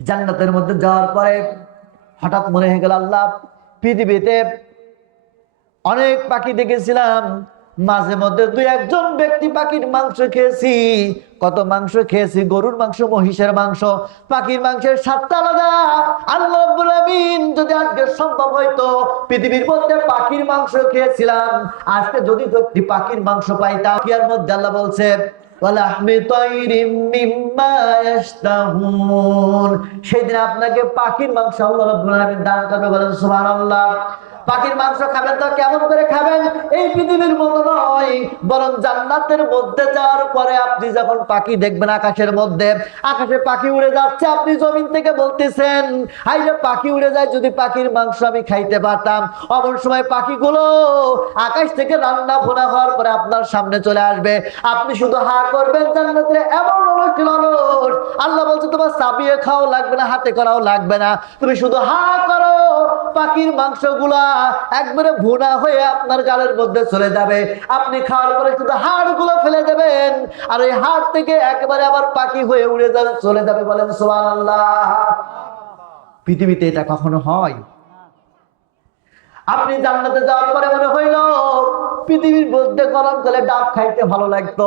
জান্নাতের মধ্যে যাওয়ার পরে হঠাৎ মনে হয়ে গেল, আল্লাহ, পৃথিবীতে অনেক পাখি দেখেছিলাম, মাঝে মধ্যে দুই একজন ব্যক্তি পাখির মাংস খেয়েছি। কত মাংস খেয়েছি, গরুর মাংস, মহিষের মাংস, পাখির মাংসের স্বাদটা আলাদা। আল্লাহ রাব্বুল আমিন, যদি আজকে সম্ভব হইতো পৃথিবীর মধ্যে পাখির মাংস খেয়েছিলাম, আজকে যদি তো একটি পাখির মাংস পাইতাম। কিয়ার মধ্যে আল্লাহ বলছে সেদিন আপনাকে পাখির মাংস আল্লাহ রাব্বুল আমিন দান করবে। বলেন সুবহানাল্লাহ। পাখির মাংস খাবেন তো কেমন করে খাবেন? এই পৃথিবীর মতো নয়, বরং জান্নাতের মধ্যে যাওয়ার পরে আপনি যখন পাখি দেখবেন আকাশের মধ্যে, আকাশে পাখি উড়ে যাচ্ছে, আপনি জমিন থেকে বলতেছেন, হাই রে পাখি উড়ে যায়, যদি পাখির মাংস আমি খাইতে পারতাম। অমন সময় পাখিগুলো আকাশ থেকে রান্না ভুনা হওয়ার পরে আপনার সামনে চলে আসবে, আপনি শুধু হা করবেন। জান্নাতে এমন অলস, আল্লাহ বলছে তোমার চাবিয়ে খাও লাগবে না, হাতে করাও লাগবে না, তুমি শুধু হা করো, পাখির মাংসগুলা একবারে ভুনা হয়ে আপনার গালের মধ্যে চলে যাবে। আপনি খাওয়ার পরে শুধু হাড় গুলো ফেলে দেবেন, আর এই হাড় থেকে একেবারে আবার পাখি হয়ে উড়ে যাবে, চলে যাবে। বলেন সুবহানাল্লাহ। পৃথিবীতে এটা কখনো হয়? আপনি জান্নাতে যাওয়ার পরে মনে হইল পৃথিবীর মধ্যে গরম জলে ডাব খাইতে ভালো লাগতো,